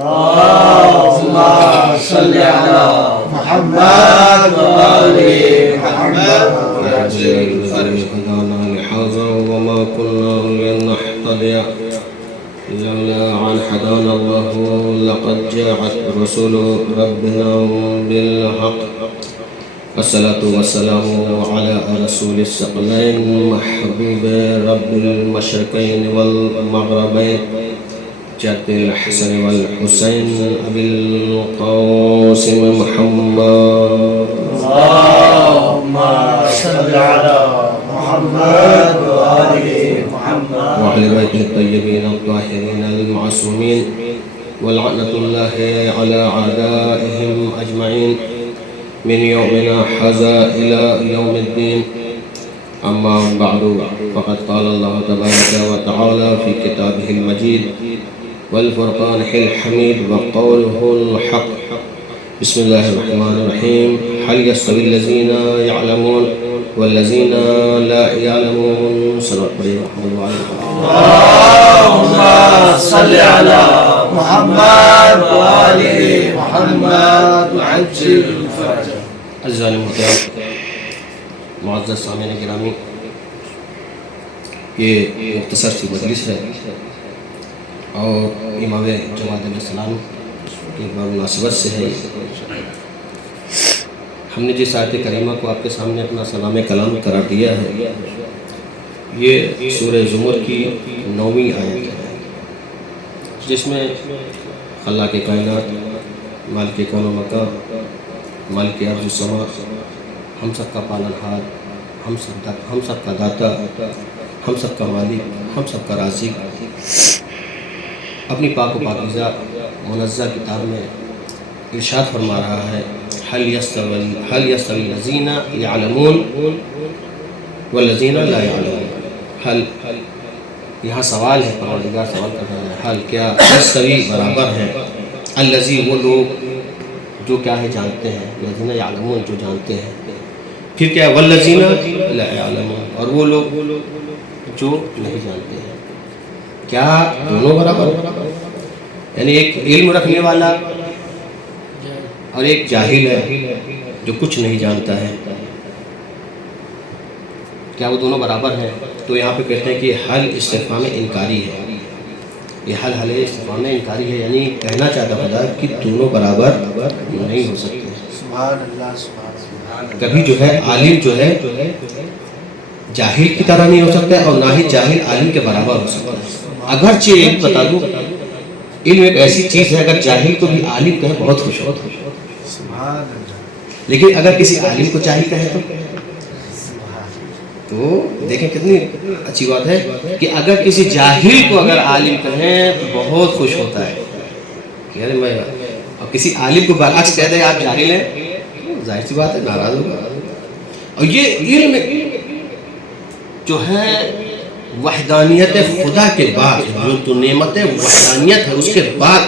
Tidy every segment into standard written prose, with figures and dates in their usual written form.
اللهم صل على محمد وآل محمد هدانا لهذا وما كنا لنهتدي لولا أن هدانا الله لقد جاءت رسل ربنا بالحق الصلاة والسلام على رسول الثقلين محبوب رب المشرقين والمغربين جد الحسن والحسين أبي القاسم محمد. اللهم صل على محمد وآل محمد وأهل بيت الطيبين الطاهرين المعصومين ولعنة الله على أعدائهم أجمعين من يومنا هذا إلى يوم الدين. أما بعد فقد قال الله تبارك وتعالى في كتابه المجيد والفرقان الحميد وقوله الحق. بسم الله الرحمن الرحيم. هل يستوي الذين يعلمون والذين لا يعلمون؟ صلوات الله عليه. اللهم صل على محمد وآل محمد وعجل فرجه. عزیزان محترم معزز سامعین گرامی، یہ مختصر سی مجلس ہے اور امام جماعت علیہ السلام کی مناسبت سے ہے. ہم نے جس آیت کریمہ کو آپ کے سامنے اپنا سلام کلام قرار دیا ہے، یہ سورہ زمر کی 9ویں آیت ہے، جس میں خلاق کائنات، مالک کون و مکان، مالک ارض و سما، ہم سب کا پالنہار، ہم سب کا داتا، ہم سب کا مالک، ہم سب کا رازق، اپنی پاک و پاکیزہ منزہ کتاب میں ارشاد فرما رہا ہے هل يستوي الذين يعلمون والذين لا يعلمون. حل یہاں سوال ہے، پروردگار سوال کر رہا ہے، حل کیا یستوی برابر ہیں الذی وہ لوگ جو کیا ہے جانتے ہیں، الذین یعلمون جو جانتے ہیں، پھر کیا ہے والذین لا یعلمون اور وہ لوگ جو نہیں جانتے ہیں. کیا دونوں برابر؟ یعنی ایک علم رکھنے والا اور ایک جاہل ہے جو کچھ نہیں جانتا ہے، کیا وہ دونوں برابر ہیں؟ تو یہاں پہ کہتے ہیں کہ حل استفہام انکاری ہے. یہ حل استفہام انکاری ہے، یعنی کہنا چاہتا خدا کہ دونوں برابر نہیں ہو سکتے. سبحان اللہ سبحان اللہ. کبھی جو ہے عالم جو ہے جاہل کی طرح نہیں ہو سکتا اور نہ ہی جاہل عالم کے برابر ہو سکتا ہے. اگرچہ ایک بتا دوں، علم ایک ایسی چیز ہے اگر جاہل کو بھی عالم کہے بہت خوش ہو، لیکن اگر کسی عالم کو جاہل کہے تو دیکھیں کتنی اچھی بات ہے کہ اگر کسی جاہل کو اگر عالم کہیں تو بہت خوش ہوتا ہے. یعنی میں اور کسی عالم کو برعکس کہہ دے آپ جاہل ہیں، ظاہر سی بات ہے ناراض ہوگا. اور یہ علم جو ہے وحدانیت خدا کے بعد جو نعمت وحدانیت ہے، اس کے بعد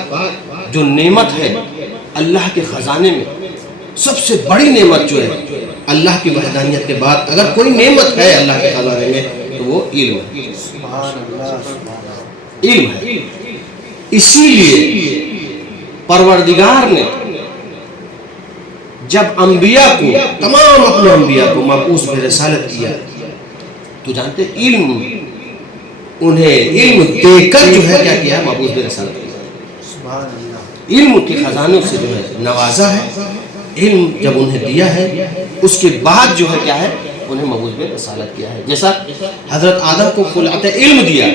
جو نعمت ہے اللہ کے خزانے میں سب سے بڑی نعمت جو ہے اللہ کی وحدانیت کے بعد اگر کوئی نعمت ہے اللہ کے خزانے میں تو وہ علم ہے. علم ہے. اسی لیے پروردگار نے جب انبیاء کو، تمام اپنے انبیاء کو مبعوث برسالت کیا تو جانتے علم انہیں علم دے کر جو ہے کیا کیا مبعوث برسالت کیا. علم کے خزانوں سے جو ہے نوازا ہے. علم جب انہیں دیا ہے اس کے بعد جو ہے کیا ہے انہیں مبعوث برسالت کیا ہے. جیسا حضرت آدم کو خلعت علم دیا،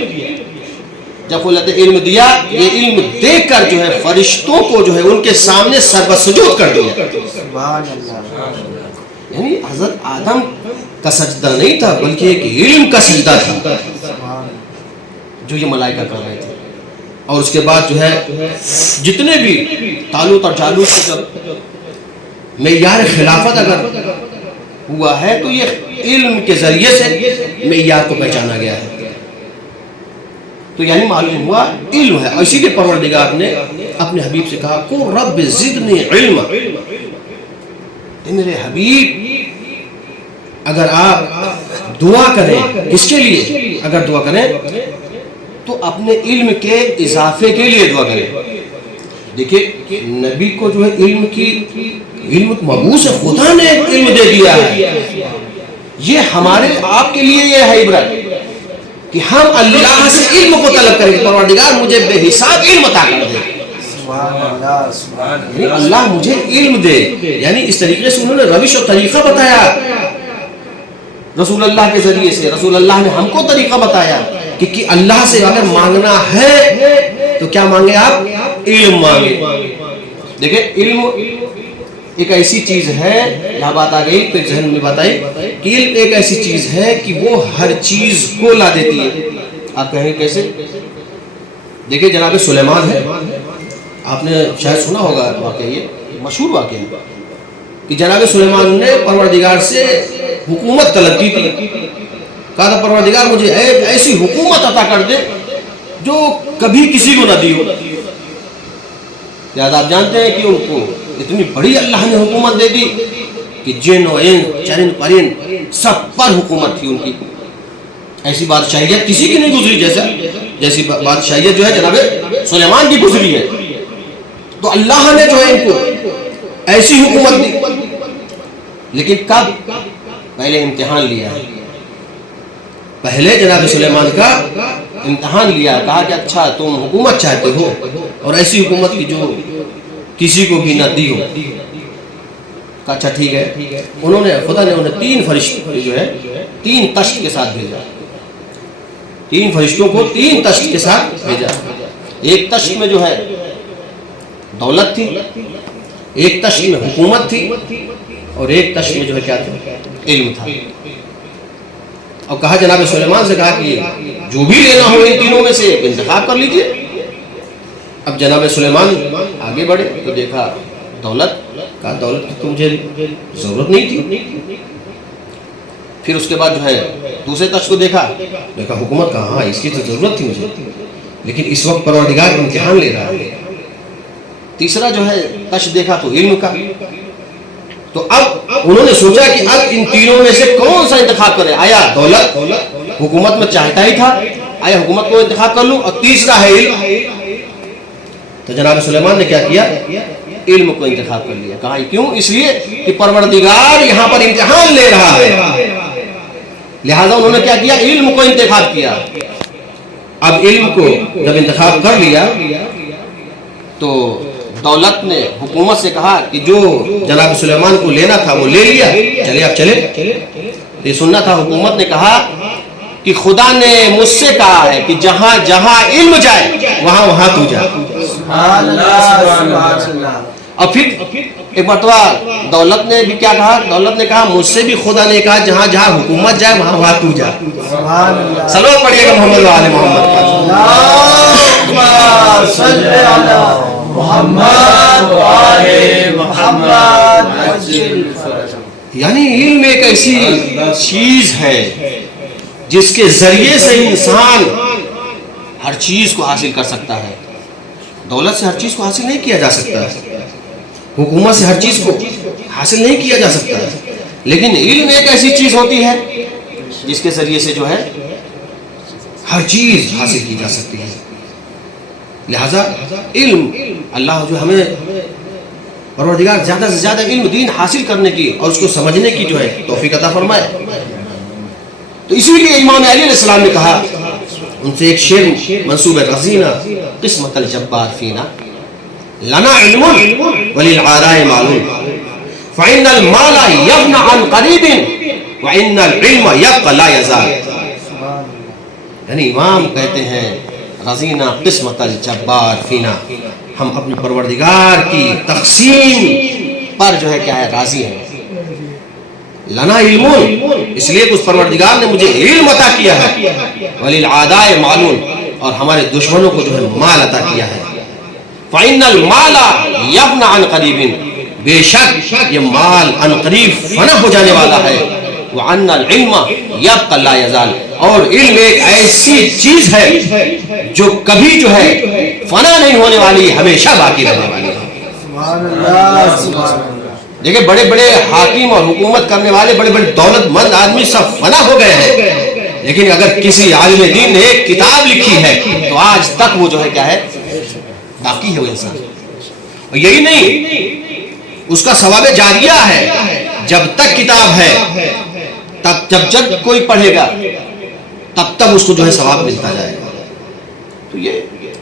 جب خلعت علم دیا یہ علم دے کر جو ہے فرشتوں کو جو ہے ان کے سامنے سجود کر دیا. یعنی حضرت آدم کا سجدہ نہیں تھا بلکہ ایک علم کا سجدہ تھا جو یہ ملائکہ کر رہے تھے. اور اس کے بعد جو ہے جتنے بھی طالوت اور جالوت سے جب معیار خلافت اگر ہوا ہے تو یہ علم کے ذریعے سے معیار کو پہچانا گیا ہے. تو یعنی معلوم ہوا علم ہے. اور اسی لیے پروردگار نے اپنے حبیب سے کہا کو رب زدنی علم. میرے حبیب اگر آپ دعا کریں، اس کے لیے اگر دعا کریں تو اپنے علم کے اضافے کے لیے دعا کریں. دیکھیے نبی کو جو ہے علم مبعوث خدا نے علم دے دیا ہے. یہ ہمارے آپ کے لیے یہ ہے عبرت کہ ہم اللہ سے علم کو طلب کریں. پروردگار مجھے بے حساب علم عطا کر دے. یعنی اللہ مجھے علم دے. یعنی اس طریقے سے انہوں نے روش اور طریقہ بتایا رسول اللہ کے ذریعے سے. رسول اللہ نے ہم کو طریقہ بتایا کہ اللہ سے اگر مانگنا ہے تو کیا مانگے آپ؟ علم مانگے. دیکھیں علم ایک ایسی چیز ہے, یہاں بات آ گئی تو ذہن میں بات آئی کہ علم ایک ایسی چیز ہے کہ وہ ہر چیز کو لا دیتی ہے. آپ کہیں گے کیسے؟ دیکھیں جناب سلیمان ہے, آپ نے شاید سنا ہوگا واقعہ, یہ مشہور واقعہ ہے کہ جناب سلیمان نے پروردگار سے حکومت طلب کی تھی. کہا تھا پروردگار مجھے ایسی حکومت عطا کر دے جو کبھی کسی کو نہ دی ہو. لہذا آپ جانتے ہیں کہ ان کو اتنی بڑی اللہ نے حکومت دے دی کہ جن و انس چرند پرند سب پر حکومت تھی ان کی. ایسی بادشاہیت کسی کی نہیں گزری جیسی بادشاہیت جو ہے جناب سلیمان کی گزری ہے. تو اللہ نے جو ہے ان کو ایسی حکومت دی, لیکن کب؟ پہلے امتحان لیا. پہلے جناب سلیمان کا امتحان لیا, کہا کہ اچھا تم حکومت چاہتے ہو اور ایسی حکومت کی جو کسی کو بھی نہ دی ہو. کہا اچھا ٹھیک ہے. انہوں نے خدا نے انہیں 3 فرشتے جو ہے 3 تشت کے ساتھ بھیجا. 3 فرشتوں کو 3 تشت کے ساتھ بھیجا. ایک تشت میں جو ہے دولت تھی, ایک تشت میں حکومت تھی, اور ایک تشت میں جو ہے کیا تھا؟ علم تھا. اور کہا جناب سلیمان سے کہا کہ جو بھی لینا ہو ان تینوں میں سے انتخاب کر لیجئے. اب جناب سلیمان آگے بڑھے تو دیکھا دولت. کہا دولت کی تو مجھے ضرورت نہیں تھی. پھر اس کے بعد جو ہے دوسرے تشت کو دیکھا حکومت کا, ہاں اس کی تو ضرورت تھی مجھے, لیکن اس وقت پروردگار امتحان لے رہا ہے. تیسرا جو ہے تشت دیکھا تو علم کا. تو اب انہوں نے سوچا کہ اب ان تینوں میں سے کون سا انتخاب کریں. آیا دولت حکومت میں چاہتا ہی تھا, آیا حکومت کو انتخاب کر لوں, اور تیسرا ہے علم. تو جناب سلیمان نے کیا کیا؟ علم کو انتخاب کر لیا. کہا کیوں؟ اس لیے کہ پروردگار یہاں پر امتحان لے رہا ہے, لہذا انہوں نے کیا کیا؟ علم کو انتخاب کیا. اب علم کو جب انتخاب کر لیا تو دولت نے حکومت سے کہا کہ جو جناب سلیمان کو لینا تھا وہ لے لیا, چلے اب چلے. یہ سننا تھا. حکومت نے کہا کہ خدا نے مجھ سے کہا ہے کہ جہاں جہاں علم جائے وہاں وہاں تو جا. اور پھر ایک مرتبہ دولت نے بھی کیا کہا؟ دولت نے کہا مجھ سے بھی خدا نے کہا جہاں جہاں حکومت جائے وہاں وہاں تو جا. صلوات پڑھیے گا محمد و آل محمد. یعنی علم ایک ایسی چیز ہے جس کے ذریعے سے انسان ہر چیز کو حاصل کر سکتا ہے. دولت سے ہر چیز کو حاصل نہیں کیا جا سکتا, حکومت سے ہر چیز کو حاصل نہیں کیا جا سکتا, لیکن علم ایک ایسی چیز ہوتی ہے جس کے ذریعے سے جو ہے ہر چیز حاصل کی جا سکتی ہے. لہذا علم اللہ جو ہمیں پروردگار زیادہ سے زیادہ علم دین حاصل کرنے کی اور اس کو سمجھنے کی جو ہے توفیق عطا فرمائے. تو اسی لیے امام علی علیہ السلام نے کہا, ان سے ایک شعر منسوب ہے, رضینا قسمت الجبار فینا لنا علم وللعراء معلوم فإن المال يفنى عن قریب وإن العلم يبقى لا يزال. یعنی امام کہتے ہیں رضینا قسمت الجبار فینا, ہم اپنے پروردگار کی تقسیم پر جو ہے کیا ہے راضی ہیں. لنا علم, اس لیے کہ اس پروردگار نے مجھے علم عطا کیا ہے, وللعداء معلوم, اور ہمارے دشمنوں کو جو ہے مال عطا کیا ہے. فإن المال يفنى عن قریب, بے شک یہ مال عن قریب فنا ہو جانے والا ہے. وأن العلم يبقى لا يزال, اور علم ایک ایسی چیز ہے جو کبھی جو ہے فنا نہیں ہونے والی, ہمیشہ باقی رہنے والی ہے. دیکھیں بڑے بڑے حاکم اور حکومت کرنے والے بڑے بڑے دولت مند آدمی سب فنا ہو گئے ہیں, لیکن اگر کسی عالم دین نے ایک کتاب لکھی ہے تو آج تک وہ جو ہے کیا ہے باقی ہے وہ انسان. اور یہی نہیں, اس کا ثواب جاریہ ہے. جب تک کتاب ہے تب جب کوئی پڑھے گا تب تک اس کو جو ہے ثواب ملتا جائے گا. تو یہ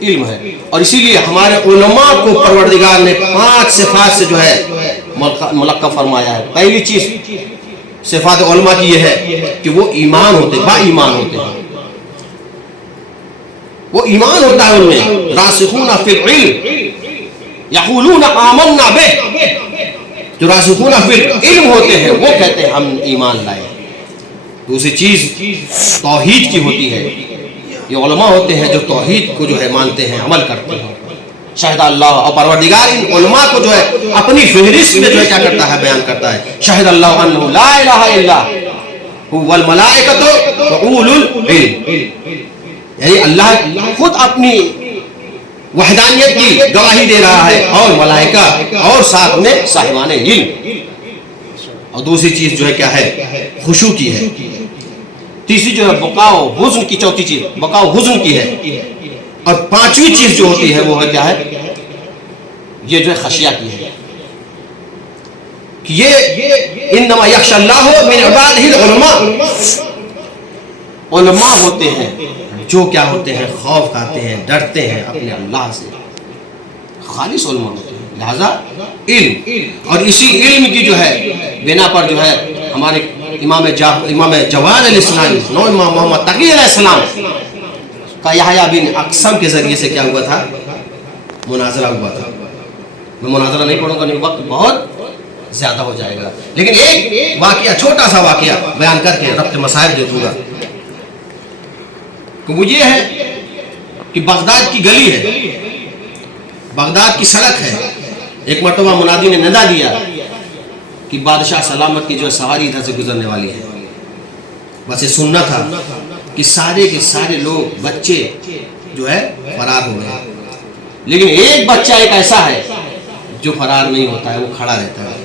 علم ہے. اور اسی لیے ہمارے علماء کو پروردگار نے 5 صفات سے جو ہے ملقب فرمایا ہے. پہلی چیز صفات علماء کی یہ ہے کہ وہ ایمان ہوتے, با ایمان ہوتے ہیں. وہ ایمان ہوتا ہے ان میں. راسخون فی العلم یقولون آمنا بہ, جو راسخون فی العلم ہوتے ہیں وہ کہتے ہیں ہم ایمان لائے. دوسری چیز توحید کی ہوتی ہے. یہ علماء ہوتے ہیں جو توحید کو جو ہے مانتے ہیں, عمل کرتے ہیں. شاہد اللہ, اور پروردگار ان علماء کو جو ہے اپنی فہرست میں جو ہے کیا کرتا ہے, بیان کرتا ہے. شاہد اللہ انہ لا الہ الا هو الملائکۃ واولو العلم, یعنی اللہ خود اپنی وحدانیت کی گواہی دے رہا ہے, اور ملائکہ اور ساتھ میں صاحبان علم. اور دوسری چیز جو ہے کیا ہے, خشوع کی ہے. تیسری جو ہے بقاء و حزن کی, چوتھی چیز بقاء و حزن کی ہے. اور پانچویں چیز جو ہوتی ہے وہ ہے کیا ہے, یہ جو ہے خشیہ کی ہے. کہ یہ انما یخشی اللہ من عبادہ العلماء, علماء ہوتے ہیں جو کیا ہوتے ہیں, خوف کھاتے ہیں, ڈرتے ہیں اپنے اللہ سے. خالص علماء ہوتے ہیں. لہذا علم, اور اسی علم کی جو ہے بنا پر جو ہے ہمارے امام جواد علیہ السلام, نو امام محمد تقی علیہ السلام کا یحییٰ بن اقسم کے ذریعے سے کیا ہوا تھا, مناظرہ ہوا تھا. میں مناظرہ نہیں پڑھوں گا, نہیں, وقت بہت زیادہ ہو جائے گا. لیکن ایک واقعہ, چھوٹا سا واقعہ بیان کر کے ربط مسائل دے دوں گا. کہ وہ یہ ہے کہ بغداد کی گلی ہے, بغداد کی سڑک ہے. ایک مرتبہ منادی نے ندا دیا کہ بادشاہ سلامت کی جو سواری ادھر سے گزرنے والی ہے. بس یہ سننا تھا کہ سارے کے سارے لوگ, بچے جو ہے فرار ہو گئے. لیکن ایک بچہ ایک ایسا ہے جو فرار نہیں ہوتا ہے, وہ کھڑا رہتا ہے.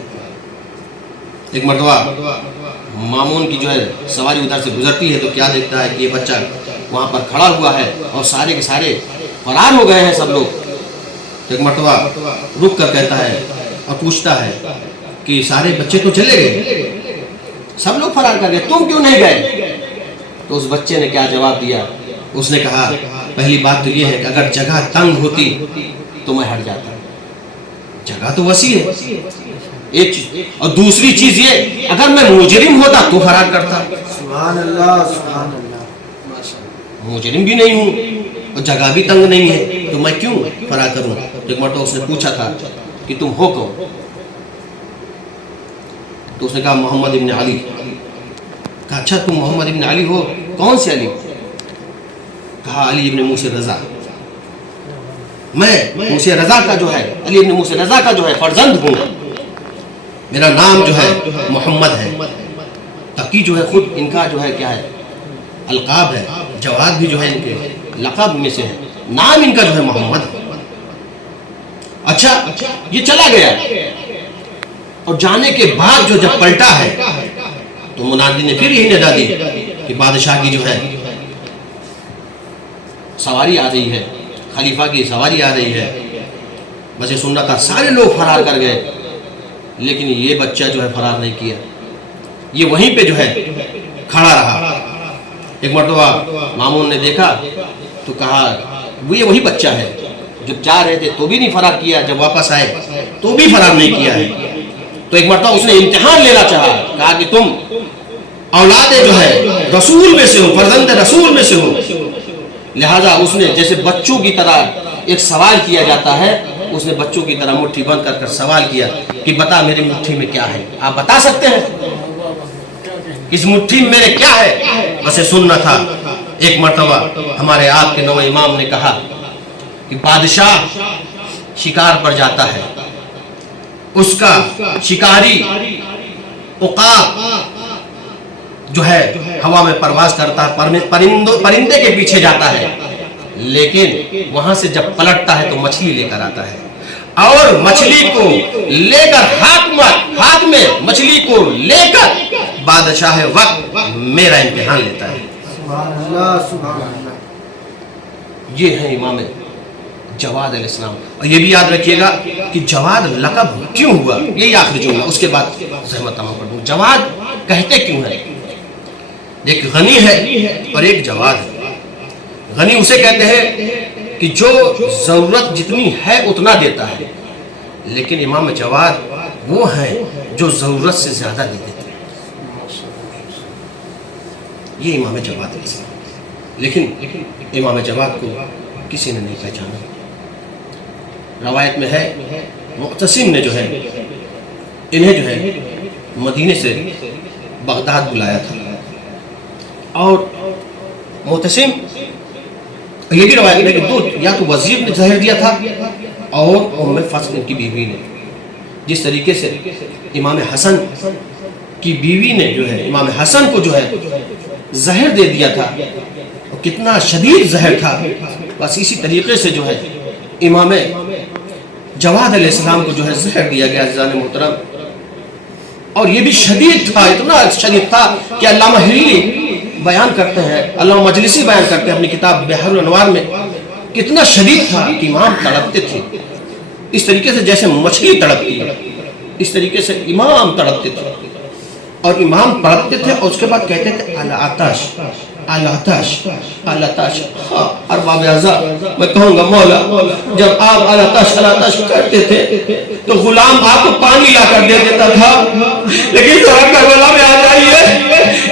ایک مرتبہ مامون کی جو ہے سواری ادھر سے گزرتی ہے تو کیا دیکھتا ہے کہ یہ بچہ وہاں پر کھڑا ہوا ہے اور سارے کے سارے فرار ہو گئے ہیں سب لوگ. ایک مرتبہ رک کر کہتا ہے اور پوچھتا ہے کہ سارے بچے تو چلے گئے, سب لوگ فرار کر گئے, تم کیوں نہیں گئے؟ تو اس بچے نے کیا جواب دیا؟ اس نے کہا پہلی بات تو یہ ہے کہ اگر جگہ تنگ ہوتی تو میں ہٹ جاتا, جگہ تو وسیع ہے, ایک چیز. اور دوسری چیز یہ, اگر میں مجرم ہوتا تو فرار کرتا. سبحان اللہ, سبحان اللہ. مجرم بھی نہیں ہوں اور جگہ بھی تنگ نہیں ہے تو میں کیوں فرار کروں؟ ایک مرتبہ اس نے پوچھا تھا کہ تم ہو کون؟ تو اس نے کہا محمد ابن علی. کہا اچھا تم محمد ابن علی ہو, کون سے علی؟ کہا علی ابن موسی رضا. میں موسی رضا کا جو ہے, علی ابن موسی رضا کا جو ہے فرزند ہوں. میرا نام جو ہے محمد ہے. تقی جو ہے خود ان کا جو ہے کیا ہے, القاب ہے. جواد بھی جو ہے ان کے لقب میں سے ہے, نام ان کا جو ہے محمد ہے. اچھا یہ چلا گیا, اور جانے کے بعد جو جب پلٹا ہے تو منادی نے پھر یہی ندا دی کہ بادشاہ کی جو ہے سواری آ رہی ہے, خلیفہ کی سواری آ رہی ہے. بس یہ سننا تھا, سارے لوگ فرار کر گئے لیکن یہ بچہ جو ہے فرار نہیں کیا, یہ وہیں پہ جو ہے کھڑا رہا. ایک مرتبہ مامون نے دیکھا تو کہا وہ یہ وہی بچہ ہے, جب جا رہے تھے تو بھی نہیں فرار کیا, جب واپس آئے تو بھی فرار نہیں کیا ہے. تو ایک مرتبہ اس نے امتحان لینا چاہا, کہا کہ تم اولاد جو ہے رسول میں سے ہو, فرزند رسول میں سے ہو. لہذا اس نے جیسے بچوں کی طرح ایک سوال کیا جاتا ہے, اس نے بچوں کی طرح مٹھی بند کر سوال کیا کہ بتا میری مٹھی میں کیا ہے, آپ بتا سکتے ہیں اس مٹھی میں میرے کیا ہے؟ بس یہ سننا تھا. ایک مرتبہ ہمارے آپ کے نو امام نے کہا کہ بادشاہ شکار پر جاتا ہے, اس کا شکاری عقاب جو ہے ہوا میں پرواز کرتا ہے, پرندے کے پیچھے جاتا ہے, لیکن وہاں سے جب پلٹتا ہے تو مچھلی لے کر آتا ہے, اور مچھلی کو لے کر ہاتھ میں مچھلی کو لے کر بادشاہ وقت میرا امتحان لیتا ہے. سبحان اللہ سبحان اللہ. یہ ہیں امام جواد علیہ السلام. اور یہ بھی یاد رکھیے گا کہ جواد لقب کیوں ہوا, یہی آخری جملہ, اس کے بعد زحمت تمام کر دوں. جواد کہتے کیوں ہیں؟ ایک غنی ہے اور ایک جواد ہے. غنی اسے کہتے ہیں کہ جو ضرورت جتنی ہے اتنا دیتا ہے, لیکن امام جواد وہ ہیں جو ضرورت سے زیادہ دے دیتے ہیں. یہ امام جواد علیہ السلام. لیکن امام جواد کو کسی نے نہیں پہچانا. روایت میں ہے معتصم نے جو ہے انہیں جو ہے مدینے سے بغداد بلایا تھا, اور معتصم, یہ بھی روایت ہے کہ دو, یا تو وزیر نے زہر دیا تھا اور ام فضل ان کی بیوی نے. جس طریقے سے امام حسن کی بیوی نے جو ہے امام حسن کو جو ہے زہر دے دیا تھا, اور کتنا شدید زہر تھا, بس اسی طریقے سے جو ہے امام جواد علیہ السلام کو جو ہے زہر دیا گیا. عزیزان محترم, اور یہ بھی شدید تھا, اتنا شدید تھا کہ علامہ حریری بیان کرتے ہیں, علامہ مجلسی بیان کرتے ہیں اپنی کتاب بحر الانوار میں, کتنا شدید تھا کہ امام تڑپتے تھے. اس طریقے سے جیسے مچھلی تڑپتی ہے, اس طریقے سے امام تڑپتے تھے. اور امام تڑپتے تھے اور اس کے بعد کہتے تھے العطش العطش العطش. ارباب اعضاء, میں کہوں گا مولا, جب آپ العطش العطش کرتے تھے تو غلام آپ کو پانی لا کر دے دیتا تھا, لیکن ذرا کربلا میں آ جائیے,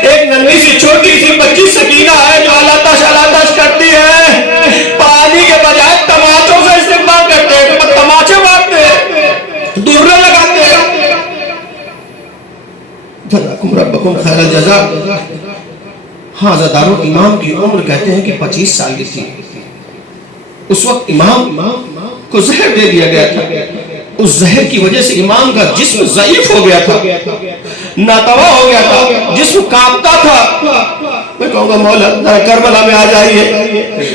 ایک ننھی سی چھوٹی سی بچی سکینہ ہے جو العطش العطش کرتی ہے, پانی کے بجائے تماچوں سے استعمال کرتے ہیں, تماچے مارتے ہیں, درے لگاتے ہیں. جزاکم ربکم خیر الجزا. ہاں زدارو, امام کی عمر کہتے ہیں کہ 25 سال کی تھی. اس وقت امام کو زہر دے دیا گیا تھا. اس زہر کی وجہ سے امام کا جسم ضعیف ہو گیا تھا, ناتوا ہو گیا تھا, جسم کانپتا تھا. میں کہوں گا مولا ذرا کربلا میں آ جائیے.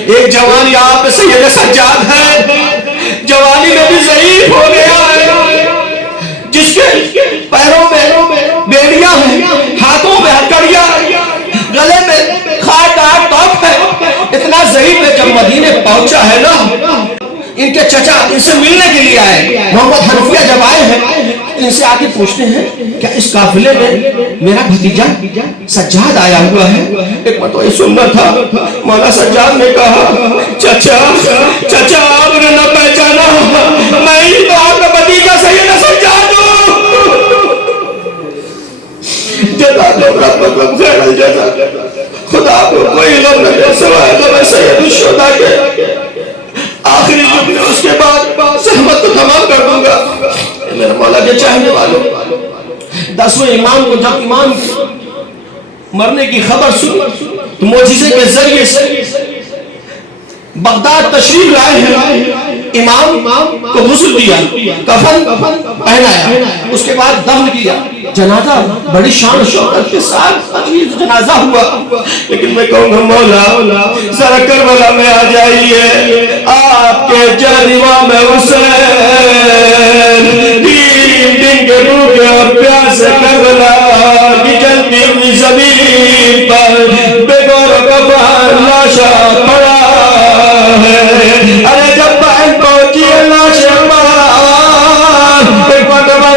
ایک جوان یہاں پہ سید سجاد ہے, جوانی میں بھی ضعیف ہو گیا ہے, جس کے پیروں میں بیڑیاں ہیں, ہاتھوں میں ہتھکڑیاں, گلے میں خاردار ٹوپ ہے, اتنا ضعیف ہے. جب مدینے پہنچا ہے نا, ان کے چچا ان سے ملنے کے لیے آئے, محمد حنفیہ جب آئے ہیں ان سے آ کے پوچھتے ہیں کیا اس قافلے میں میرا بھتیجا سجاد آیا ہوا ہے؟ ایک مرتبہ یہ سننا تھا. مولا سجاد نے کہا چچا چچا آپ نے نہ پہچانا, میں ہی تو آپ کا بھتیجا سید سجاد ہوں. جزاکم ربکم خیر الجزا. خدا کو کوئی غم نہ دے سوائے غم سید الشہداء کے. آخری جملے اس کے بعد زحمت کو تمام کر دوں گا. میرے مولا کے چاہنے والوں, 10ویں امام کو جب امام مرنے کی خبر سنی تو معجزے کے ذریعے سے بغداد تشریف لائے ہیں. امام کو غسل دیا, کفن پہنایا, اس کے بعد دفن کیا. جنازہ بڑی شان و شوکت کے ساتھ عجیب جنازہ ہوا. لیکن میں کہوں گا مولا ذرا کربلا میں آ جائیے, آپ کے جان امام حسین 3 دن کے بھوکے اور پیاس سے کربلا کی جلتی ہوئی زمین پر بے غور و کفن لاشا پڑا ہے. ارے جب بہن پہنچی ہے لاش ایک مرتبہ